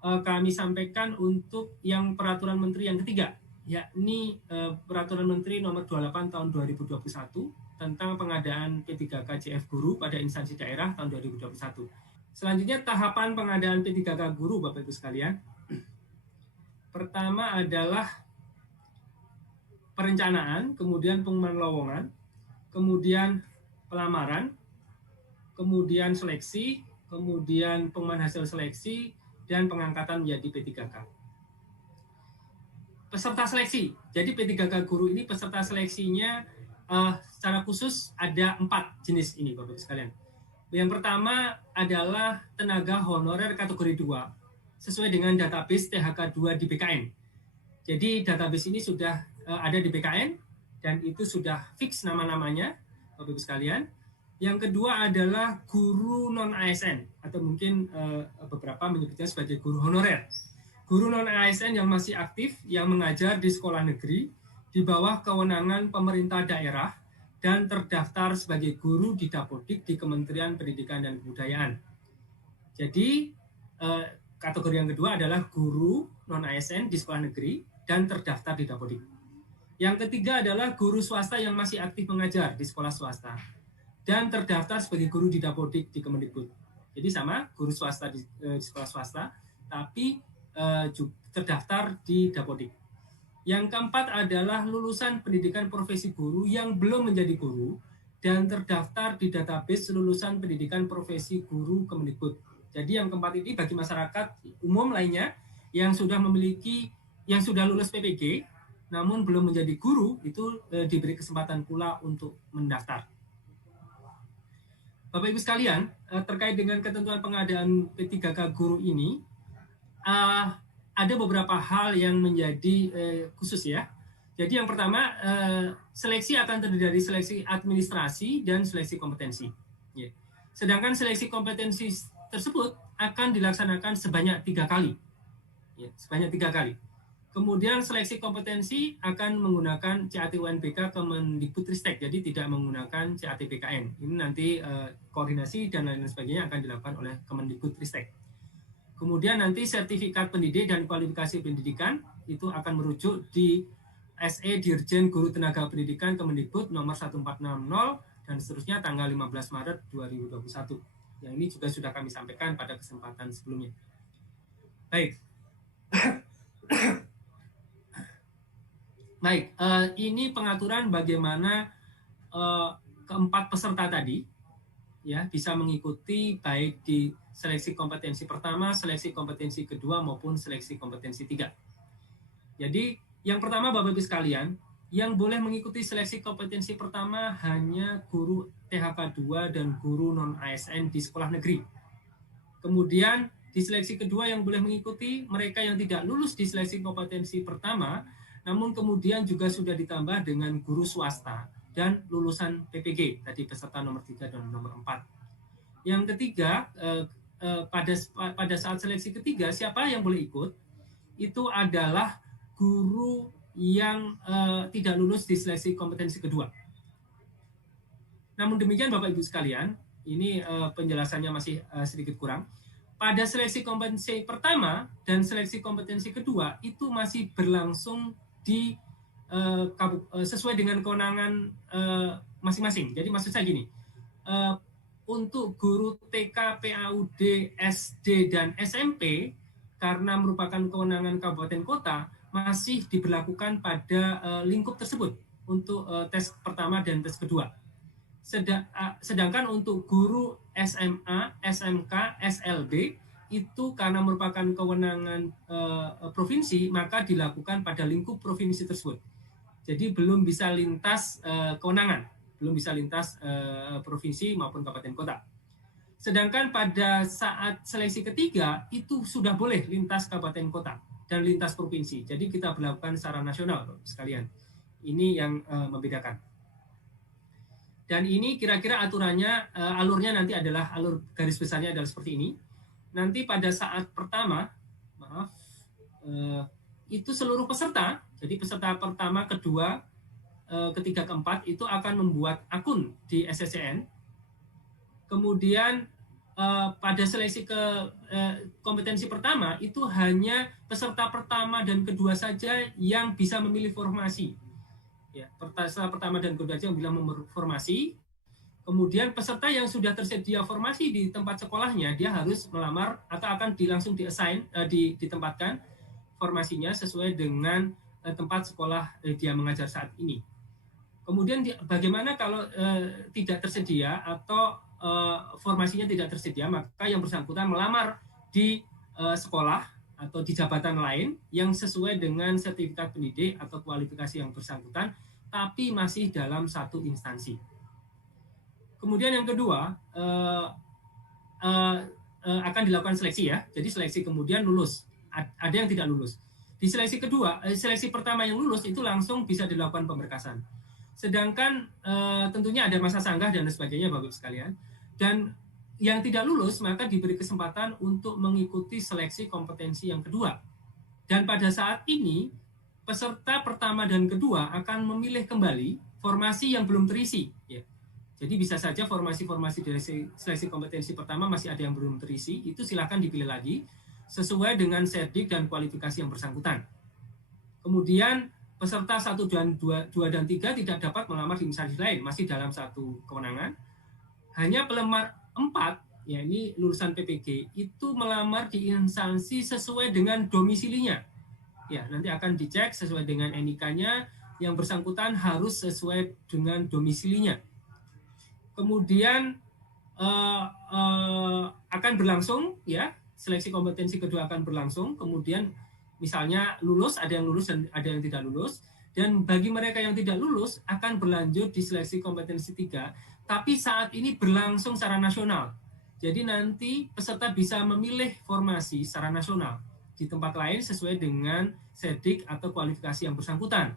kami sampaikan untuk yang peraturan menteri yang ketiga, yakni peraturan menteri nomor 28 tahun 2021 tentang pengadaan P3K JF Guru pada instansi daerah tahun 2021. Selanjutnya tahapan pengadaan P3K Guru, Bapak Ibu sekalian. Pertama adalah perencanaan, kemudian pengumuman lowongan, kemudian pelamaran, kemudian seleksi, kemudian pengumuman hasil seleksi, dan pengangkatan menjadi P3K. Peserta seleksi. Jadi P3K Guru ini peserta seleksinya secara khusus ada 4 jenis ini, Bapak Ibu sekalian. Yang pertama adalah tenaga honorer kategori 2 sesuai dengan database THK2 di BKN. Jadi database ini sudah ada di BKN dan itu sudah fix nama-namanya, Bapak Ibu sekalian. Yang kedua adalah guru non-ASN atau mungkin beberapa menyebutnya sebagai guru honorer. Guru non-ASN yang masih aktif yang mengajar di sekolah negeri di bawah kewenangan pemerintah daerah dan terdaftar sebagai guru di Dapodik di Kementerian Pendidikan dan Kebudayaan. Jadi kategori yang kedua adalah guru non-ASN di sekolah negeri dan terdaftar di Dapodik. Yang ketiga adalah guru swasta yang masih aktif mengajar di sekolah swasta dan terdaftar sebagai guru di Dapodik di Kemendikbud. Jadi sama, guru swasta di sekolah swasta, tapi terdaftar di Dapodik. Yang keempat adalah lulusan pendidikan profesi guru yang belum menjadi guru dan terdaftar di database lulusan pendidikan profesi guru Kemendikbud. Jadi yang keempat ini bagi masyarakat umum lainnya yang sudah lulus PPG namun belum menjadi guru itu diberi kesempatan pula untuk mendaftar. Bapak Ibu sekalian, terkait dengan ketentuan pengadaan P3K Guru ini, ada beberapa hal yang menjadi khusus ya. Jadi yang pertama, seleksi akan terdiri dari seleksi administrasi dan seleksi kompetensi. Sedangkan seleksi kompetensi tersebut akan dilaksanakan sebanyak 3 kali. Sebanyak 3 kali. Kemudian seleksi kompetensi akan menggunakan CAT UNBK Kemendikbudristek, jadi tidak menggunakan CAT BKN. Ini nanti koordinasi dan lain sebagainya akan dilakukan oleh Kemendikbudristek. Kemudian nanti sertifikat pendidik dan kualifikasi pendidikan itu akan merujuk di SE Dirjen Guru Tenaga Pendidikan Kemendikbud nomor 1460 dan seterusnya tanggal 15 Maret 2021. Yang ini juga sudah kami sampaikan pada kesempatan sebelumnya. Baik. Baik, ini pengaturan bagaimana keempat peserta tadi ya bisa mengikuti baik di seleksi kompetensi pertama, seleksi kompetensi kedua maupun seleksi kompetensi 3. Jadi yang pertama Bapak Ibu sekalian, yang boleh mengikuti seleksi kompetensi pertama hanya guru THK 2 dan guru non-ASN di sekolah negeri. Kemudian di seleksi kedua yang boleh mengikuti mereka yang tidak lulus di seleksi kompetensi pertama, namun kemudian juga sudah ditambah dengan guru swasta dan lulusan PPG, tadi peserta nomor 3 dan nomor 4. Yang ketiga, pada saat seleksi ketiga, siapa yang boleh ikut? Itu adalah guru yang tidak lulus di seleksi kompetensi kedua. Namun demikian Bapak Ibu sekalian, ini penjelasannya masih sedikit kurang. Pada seleksi kompetensi pertama dan seleksi kompetensi kedua itu masih berlangsung di sesuai dengan kewenangan masing-masing. Jadi maksud saya gini, untuk guru TK, PAUD, SD, dan SMP karena merupakan kewenangan kabupaten kota masih diberlakukan pada lingkup tersebut untuk tes pertama dan tes kedua. Sedangkan untuk guru SMA, SMK, SLB itu karena merupakan kewenangan provinsi maka dilakukan pada lingkup provinsi tersebut. Jadi belum bisa lintas kewenangan, belum bisa lintas provinsi maupun kabupaten kota. Sedangkan pada saat seleksi ketiga itu sudah boleh lintas kabupaten kota dan lintas provinsi. Jadi kita berlakukan secara nasional sekalian. Ini yang membedakan. Dan ini kira-kira aturannya, alurnya nanti adalah alur garis besarnya adalah seperti ini. Nanti pada saat pertama, itu seluruh peserta, jadi peserta pertama, kedua, ketiga, keempat itu akan membuat akun di SSCN. Kemudian pada seleksi kompetensi pertama itu hanya peserta pertama dan kedua saja yang bisa memilih formasi. Ya, peserta pertama dan kedua saja yang bilang memilih formasi. Kemudian peserta yang sudah tersedia formasi di tempat sekolahnya, dia harus melamar atau akan langsung ditempatkan formasinya sesuai dengan tempat sekolah dia mengajar saat ini. Kemudian bagaimana kalau tidak tersedia atau formasinya tidak tersedia, maka yang bersangkutan melamar di sekolah atau di jabatan lain yang sesuai dengan sertifikat pendidik atau kualifikasi yang bersangkutan, tapi masih dalam satu instansi. Kemudian yang kedua, akan dilakukan seleksi ya. Jadi seleksi kemudian lulus. Ada yang tidak lulus. Di seleksi kedua, seleksi pertama yang lulus itu langsung bisa dilakukan pemberkasan. Sedangkan tentunya ada masa sanggah dan sebagainya Bapak Ibu sekalian. Dan yang tidak lulus maka diberi kesempatan untuk mengikuti seleksi kompetensi yang kedua. Dan pada saat ini peserta pertama dan kedua akan memilih kembali formasi yang belum terisi. Ya. Jadi bisa saja formasi-formasi dari seleksi kompetensi pertama masih ada yang belum terisi, itu silakan dipilih lagi sesuai dengan serdik dan kualifikasi yang bersangkutan. Kemudian peserta 1 dan 2 dan 3 tidak dapat melamar di instansi lain, masih dalam satu kewenangan. Hanya pelamar 4, ya ini lulusan PPG, itu melamar di instansi sesuai dengan domisilinya. Ya, nanti akan dicek sesuai dengan NIK-nya, yang bersangkutan harus sesuai dengan domisilinya. Kemudian akan berlangsung ya, seleksi kompetensi kedua akan berlangsung. Kemudian misalnya lulus, ada yang lulus dan ada yang tidak lulus. Dan bagi mereka yang tidak lulus akan berlanjut di seleksi kompetensi 3, tapi saat ini berlangsung secara nasional. Jadi nanti peserta bisa memilih formasi secara nasional di tempat lain sesuai dengan serdik atau kualifikasi yang bersangkutan.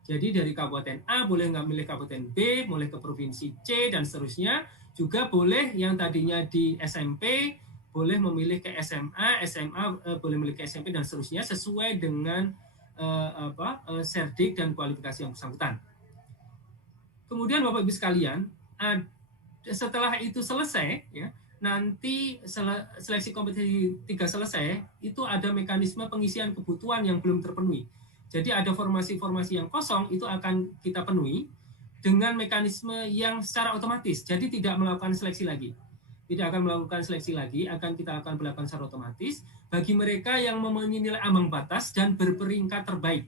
Jadi dari kabupaten A boleh nggak milih kabupaten B, boleh ke provinsi C, dan seterusnya. Juga boleh yang tadinya di SMP, boleh memilih ke SMA, boleh memilih ke SMP, dan seterusnya sesuai dengan serdik dan kualifikasi yang bersangkutan. Kemudian Bapak Ibu sekalian, setelah itu selesai, ya, nanti seleksi kompetensi 3 selesai, itu ada mekanisme pengisian kebutuhan yang belum terpenuhi. Jadi ada formasi-formasi yang kosong itu akan kita penuhi dengan mekanisme yang secara otomatis. Jadi tidak melakukan seleksi lagi. Tidak akan melakukan seleksi lagi, akan kita akan melakukan secara otomatis bagi mereka yang memenuhi nilai ambang batas dan berperingkat terbaik.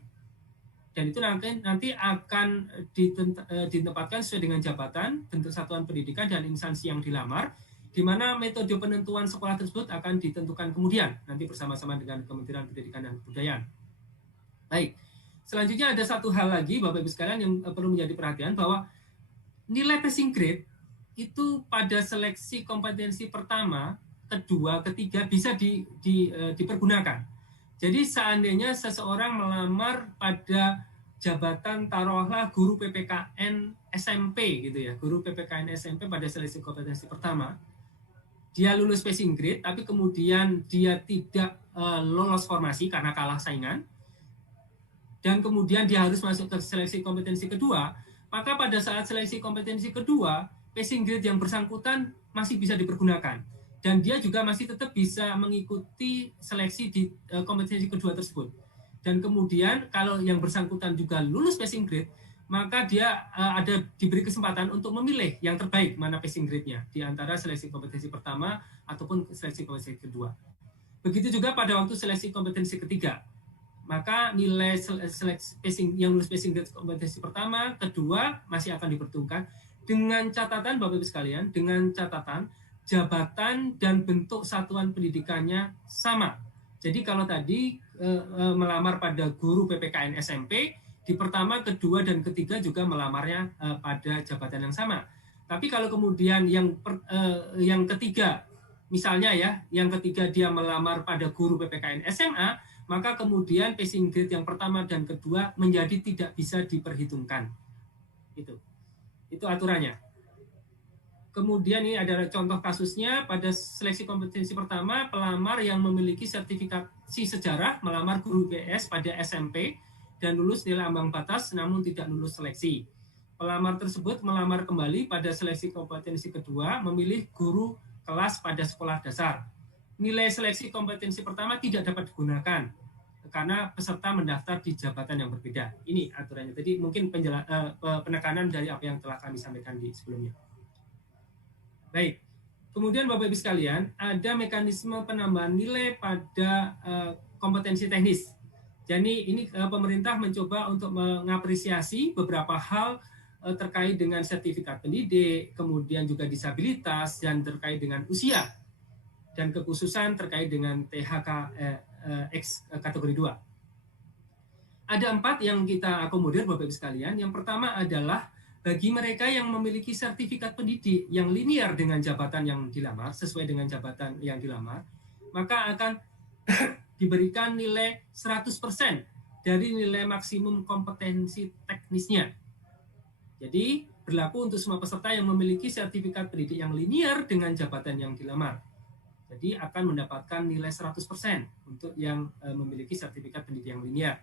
Dan itu nanti akan ditempatkan sesuai dengan jabatan, bentuk satuan pendidikan, dan instansi yang dilamar, di mana metode penentuan sekolah tersebut akan ditentukan kemudian, nanti bersama-sama dengan Kementerian Pendidikan dan Kebudayaan. Baik, selanjutnya ada satu hal lagi Bapak Ibu sekalian yang perlu menjadi perhatian, bahwa nilai passing grade itu pada seleksi kompetensi pertama, kedua, ketiga bisa dipergunakan. Jadi seandainya seseorang melamar pada jabatan taruhlah guru PPKN SMP gitu ya, guru PPKN SMP pada seleksi kompetensi pertama, dia lulus passing grade tapi kemudian dia tidak lolos formasi karena kalah saingan, dan kemudian dia harus masuk ke seleksi kompetensi kedua, maka pada saat seleksi kompetensi kedua, passing grade yang bersangkutan masih bisa dipergunakan. Dan dia juga masih tetap bisa mengikuti seleksi di kompetensi kedua tersebut. Dan kemudian kalau yang bersangkutan juga lulus passing grade, maka dia diberi kesempatan untuk memilih yang terbaik mana passing grade-nya di antara seleksi kompetensi pertama ataupun seleksi kompetensi kedua. Begitu juga pada waktu seleksi kompetensi ketiga. Maka nilai yang lulus passing grade kompetensi pertama, kedua masih akan diperhitungkan dengan catatan Bapak Ibu sekalian, dengan catatan jabatan dan bentuk satuan pendidikannya sama. Jadi kalau tadi melamar pada guru PPKN SMP, di pertama, kedua, dan ketiga juga melamarnya pada jabatan yang sama. Tapi kalau kemudian yang ketiga, misalnya ya, yang ketiga dia melamar pada guru PPKN SMA, maka kemudian passing grade yang pertama dan kedua menjadi tidak bisa diperhitungkan. Itu aturannya. Kemudian ini adalah contoh kasusnya pada seleksi kompetensi pertama, pelamar yang memiliki sertifikasi sejarah melamar guru PS pada SMP dan lulus nilai ambang batas namun tidak lulus seleksi. Pelamar tersebut melamar kembali pada seleksi kompetensi kedua, memilih guru kelas pada sekolah dasar. Nilai seleksi kompetensi pertama tidak dapat digunakan karena peserta mendaftar di jabatan yang berbeda. Ini aturannya. Jadi mungkin penekanan dari apa yang telah kami sampaikan di sebelumnya. Baik. Kemudian Bapak Ibu sekalian, ada mekanisme penambahan nilai pada kompetensi teknis. Jadi ini pemerintah mencoba untuk mengapresiasi beberapa hal terkait dengan sertifikat pendidik, kemudian juga disabilitas, dan terkait dengan usia, dan kekhususan terkait dengan THK X kategori 2. Ada 4 yang kita akomodir Bapak Ibu sekalian. Yang pertama adalah bagi mereka yang memiliki sertifikat pendidik yang linear dengan jabatan yang dilamar, sesuai dengan jabatan yang dilamar, maka akan diberikan nilai 100% dari nilai maksimum kompetensi teknisnya. Jadi berlaku untuk semua peserta yang memiliki sertifikat pendidik yang linear dengan jabatan yang dilamar. Jadi akan mendapatkan nilai 100% untuk yang memiliki sertifikat pendidik yang linear.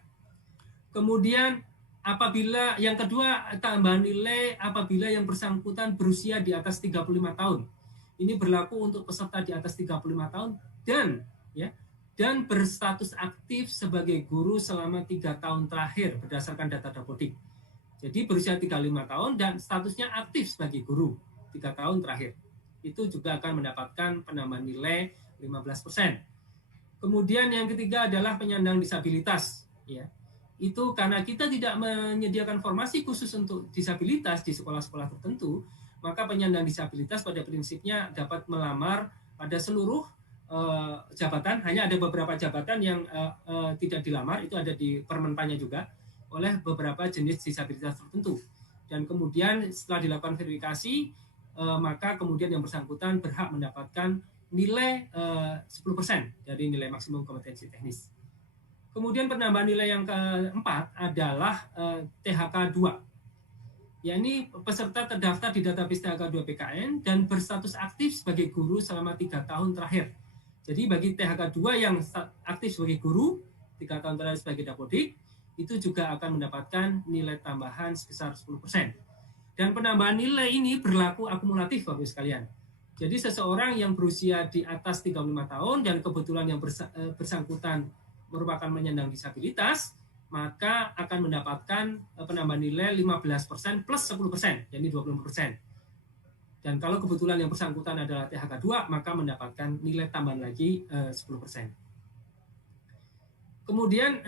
Kemudian apabila yang kedua, tambahan nilai apabila yang bersangkutan berusia di atas 35 tahun. Ini berlaku untuk peserta di atas 35 tahun dan berstatus aktif sebagai guru selama 3 tahun terakhir berdasarkan data Dapodik. Jadi berusia 35 tahun dan statusnya aktif sebagai guru 3 tahun terakhir. Itu juga akan mendapatkan penambahan nilai 15%. Kemudian yang ketiga adalah penyandang disabilitas. Itu karena kita tidak menyediakan formasi khusus untuk disabilitas di sekolah-sekolah tertentu, maka penyandang disabilitas pada prinsipnya dapat melamar pada seluruh jabatan. Hanya ada beberapa jabatan yang tidak dilamar, itu ada di Permenpannya juga, oleh beberapa jenis disabilitas tertentu. Dan kemudian setelah dilakukan verifikasi, maka kemudian yang bersangkutan berhak mendapatkan nilai 10% dari nilai maksimum kompetensi teknis. Kemudian penambahan nilai yang keempat adalah THK 2. Yakni peserta terdaftar di database THK 2 PKN dan berstatus aktif sebagai guru selama 3 tahun terakhir. Jadi bagi THK 2 yang aktif sebagai guru 3 tahun terakhir sebagai Dapodik, itu juga akan mendapatkan nilai tambahan sebesar 10%. Dan penambahan nilai ini berlaku akumulatif Bapak Ibu sekalian. Jadi seseorang yang berusia di atas 35 tahun dan kebetulan yang bersangkutan merupakan penyandang disabilitas, maka akan mendapatkan penambahan nilai 15% plus 10%, jadi 20%. Dan kalau kebetulan yang bersangkutan adalah THK 2, maka mendapatkan nilai tambahan lagi 10%. Kemudian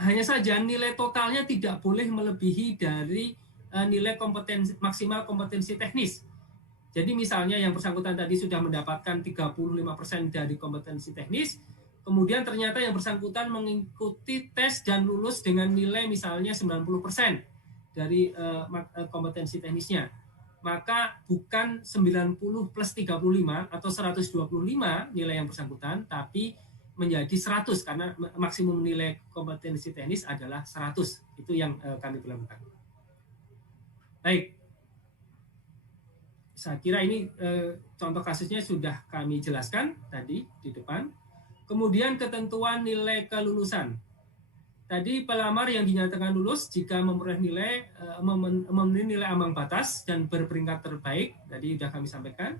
hanya saja nilai totalnya tidak boleh melebihi dari nilai maksimal kompetensi teknis. Jadi misalnya yang bersangkutan tadi sudah mendapatkan 35% dari kompetensi teknis, kemudian ternyata yang bersangkutan mengikuti tes dan lulus dengan nilai misalnya 90% dari kompetensi teknisnya. Maka bukan 90 plus 35 atau 125 nilai yang bersangkutan, tapi menjadi 100 karena maksimum nilai kompetensi teknis adalah 100. Itu yang kami lakukan. Baik. Saya kira ini contoh kasusnya sudah kami jelaskan tadi di depan. Kemudian ketentuan nilai kelulusan. Tadi pelamar yang dinyatakan lulus jika memenuhi nilai ambang batas dan berperingkat terbaik, tadi sudah kami sampaikan.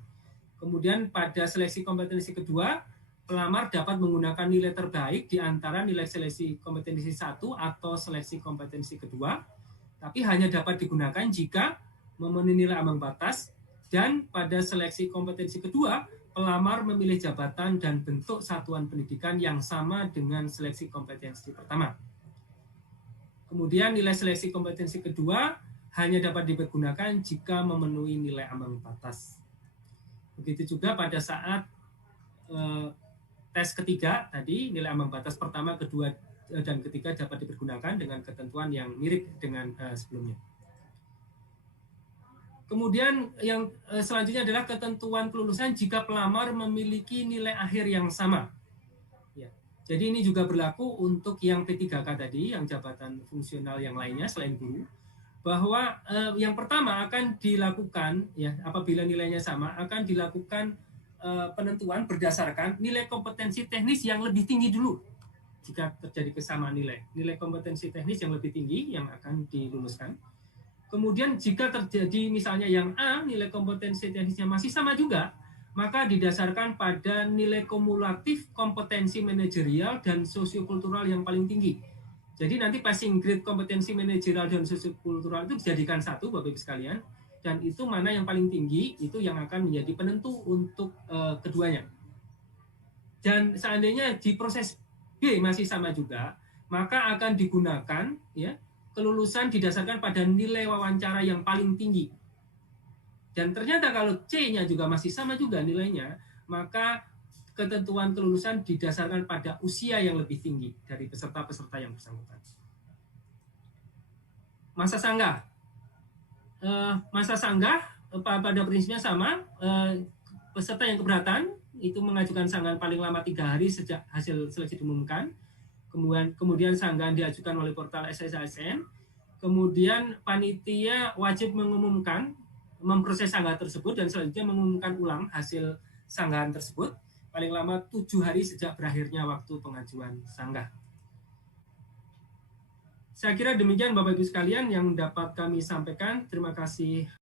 Kemudian pada seleksi kompetensi kedua, pelamar dapat menggunakan nilai terbaik di antara nilai seleksi kompetensi 1 atau seleksi kompetensi kedua, tapi hanya dapat digunakan jika memenuhi nilai ambang batas, dan pada seleksi kompetensi kedua, pelamar memilih jabatan dan bentuk satuan pendidikan yang sama dengan seleksi kompetensi pertama. Kemudian nilai seleksi kompetensi kedua hanya dapat dipergunakan jika memenuhi nilai ambang batas. Begitu juga pada saat tes ketiga tadi, nilai ambang batas pertama, kedua, dan ketiga dapat dipergunakan dengan ketentuan yang mirip dengan sebelumnya. Kemudian yang selanjutnya adalah ketentuan kelulusan jika pelamar memiliki nilai akhir yang sama. Jadi ini juga berlaku untuk yang P3K tadi, yang jabatan fungsional yang lainnya selain guru, bahwa yang pertama akan dilakukan, apabila nilainya sama, akan dilakukan penentuan berdasarkan nilai kompetensi teknis yang lebih tinggi dulu. Jika terjadi kesamaan nilai kompetensi teknis yang lebih tinggi yang akan diluluskan. Kemudian jika terjadi misalnya yang A, nilai kompetensi teknisnya masih sama juga, maka didasarkan pada nilai kumulatif kompetensi manajerial dan sosiokultural yang paling tinggi. Jadi nanti passing grade kompetensi manajerial dan sosiokultural itu dijadikan satu, Bapak Ibu sekalian, dan itu mana yang paling tinggi itu yang akan menjadi penentu untuk keduanya. Dan seandainya di proses B masih sama juga, maka akan digunakan ya kelulusan didasarkan pada nilai wawancara yang paling tinggi. Dan ternyata kalau C-nya juga masih sama juga nilainya, maka ketentuan kelulusan didasarkan pada usia yang lebih tinggi dari peserta-peserta yang bersangkutan. Masa sanggah. Masa sanggah pada prinsipnya sama. Peserta yang keberatan itu mengajukan sanggahan paling lama 3 hari sejak hasil seleksi diumumkan. Kemudian sanggahan diajukan oleh portal SSASN. Kemudian panitia wajib mengumumkan memproses sanggahan tersebut dan selanjutnya mengumumkan ulang hasil sanggahan tersebut paling lama 7 hari sejak berakhirnya waktu pengajuan sanggah. Saya kira demikian Bapak Ibu sekalian yang dapat kami sampaikan. Terima kasih.